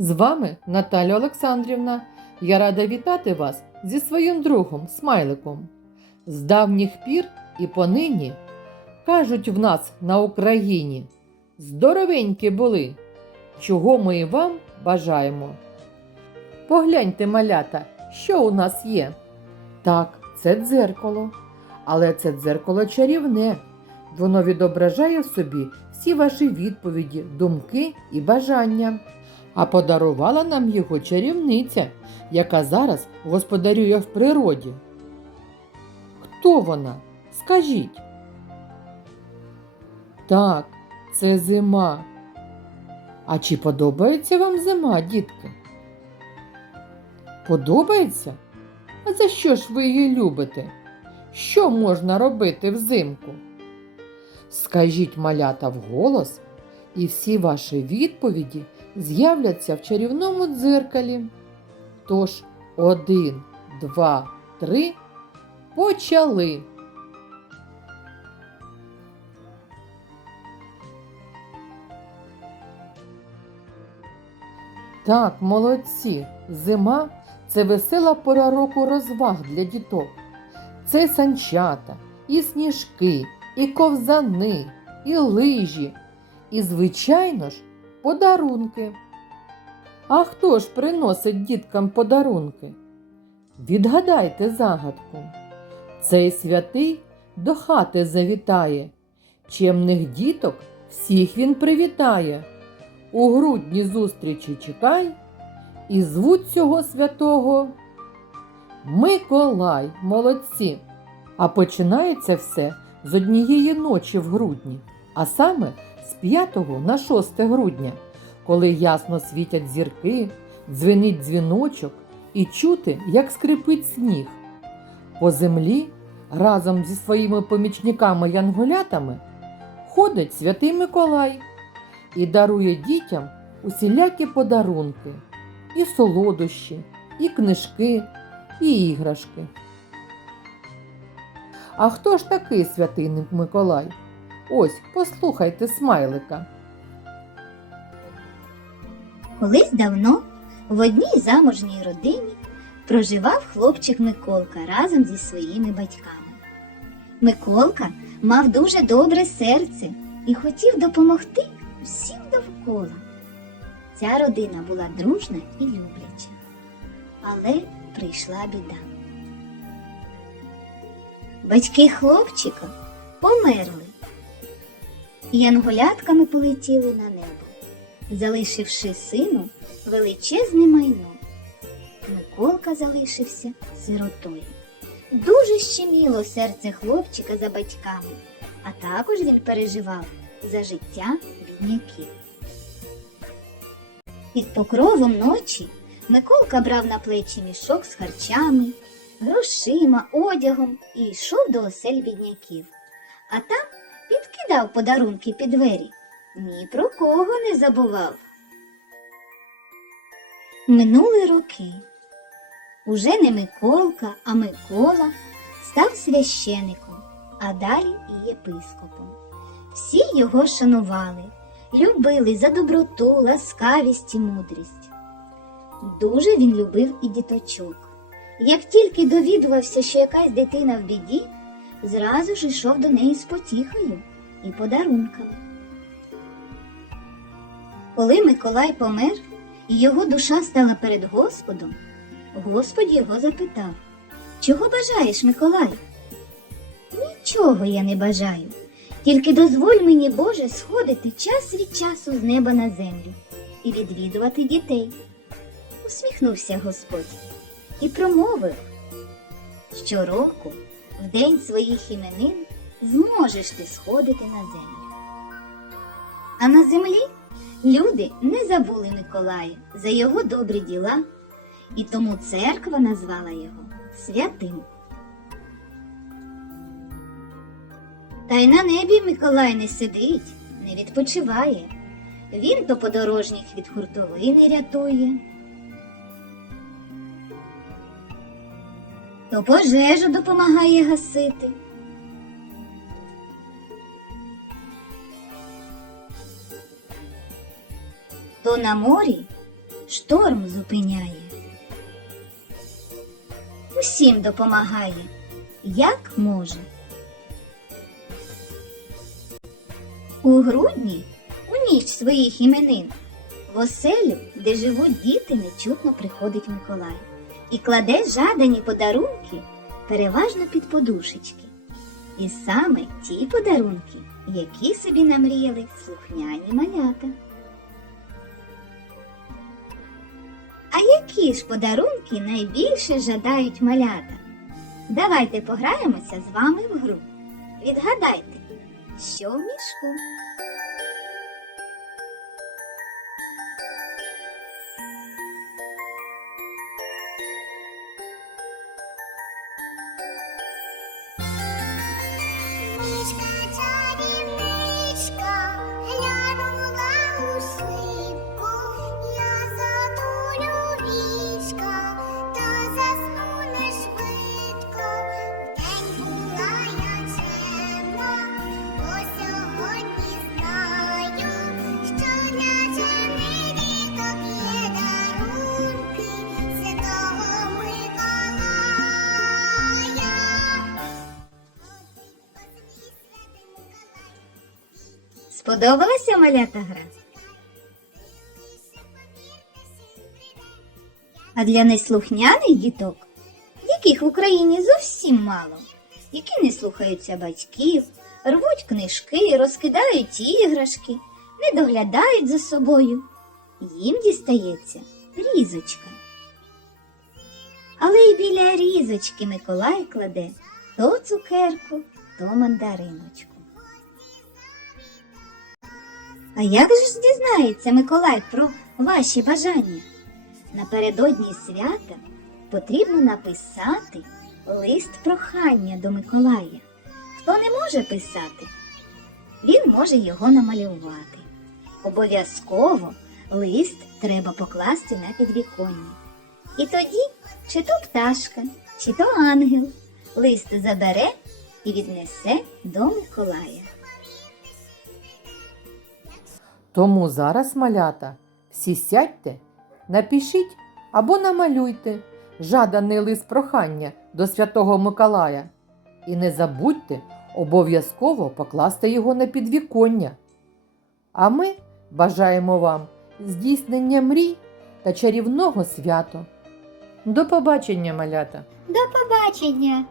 З вами Наталя Олександрівна. Я рада вітати вас зі своїм другом Смайликом. З давніх пір і понині кажуть в нас на Україні здоровенькі були, чого ми і вам бажаємо. Погляньте, малята, що у нас є. Так, це дзеркало, але це дзеркало чарівне. Воно відображає в собі всі ваші відповіді, думки і бажання. А подарувала нам його чарівниця, яка зараз господарює в природі. Хто вона? Скажіть. Так, це зима. А чи подобається вам зима, дітки? Подобається? А за що ж ви її любите? Що можна робити взимку? Скажіть малята вголос, і всі ваші відповіді з'являться в чарівному дзеркалі. Тож один, два, три. Почали. Так, молодці. Зима це весела пора року розваг для діток. Це санчата, і сніжки, і ковзани, і лижі, і, звичайно ж, подарунки. А хто ж приносить діткам подарунки? Відгадайте загадку. Цей святий до хати завітає, чемних діток всіх він привітає. У грудні зустрічі чекай, і звуть цього святого Миколай, молодці. А починається все з однієї ночі в грудні, а саме з 5 на 6 грудня, коли ясно світять зірки, дзвенить дзвіночок і чути, як скрипить сніг. По землі разом зі своїми помічниками-янголятами ходить святий Миколай і дарує дітям усілякі подарунки, і солодощі, і книжки, і іграшки. А хто ж такий святий Миколай? Ось послухайте смайлика. Колись давно в одній заможній родині проживав хлопчик Миколка разом зі своїми батьками. Миколка мав дуже добре серце і хотів допомогти всім довкола. Ця родина була дружна і любляча, але прийшла біда. Батьки хлопчика померли, янголятками полетіли на небо залишивши сину величезне майно. Миколка залишився сиротою. Дуже щеміло серце хлопчика за батьками, а також він переживав за життя бідняків. Під покровом ночі Миколка брав на плечі мішок з харчами, грошима, одягом і йшов до осель бідняків, а там підкидав подарунки під двері ні про кого не забував. Минули роки. Уже не Миколка, а Микола став священиком, а далі і єпископом. Всі його шанували, любили за доброту, ласкавість і мудрість. Дуже він любив і діточок. Як тільки довідувався, що якась дитина в біді, зразу ж йшов до неї з потіхою і подарунками. Коли Миколай помер і його душа стала перед Господом, Господь його запитав Чого бажаєш, Миколай? Нічого я не бажаю, тільки дозволь мені, Боже, сходити час від часу з неба на землю і відвідувати дітей. Усміхнувся Господь і промовив Щороку, в день своїх іменин, зможеш ти сходити на землю. А на землі Люди не забули Миколая за його добрі діла, і тому церква назвала його святим. Та й на небі Миколай не сидить, не відпочиває. Він то подорожніх від хуртовини рятує, то пожежу допомагає гасити. то на морі шторм зупиняє. Усім допомагає, як може. У грудні, у ніч своїх іменин, в оселю, де живуть діти, нечутно приходить Миколай і кладе жадані подарунки переважно під подушечки. І саме ті подарунки, які собі намріяли слухняні малята. А які ж подарунки найбільше жадають малята? Давайте пограємося з вами в гру. Відгадайте, що в мішку? Сподобалася малята гра? А для неслухняних діток, яких в Україні зовсім мало, які не слухаються батьків, рвуть книжки, розкидають іграшки, не доглядають за собою, їм дістається різочка. Але й біля різочки Миколай кладе то цукерку, то мандариночку. А як же ж дізнається Миколай про ваші бажання? Напередодні свята потрібно написати лист прохання до Миколая. Хто не може писати, він може його намалювати. Обов'язково лист треба покласти на підвіконня. І тоді чи то пташка, чи то ангел лист забере і віднесе до Миколая. Тому зараз, малята, всі сядьте, напишіть або намалюйте жаданий лист прохання до Святого Миколая. І не забудьте обов'язково покласти його на підвіконня. А ми бажаємо вам здійснення мрій та чарівного свято. До побачення, малята! До побачення!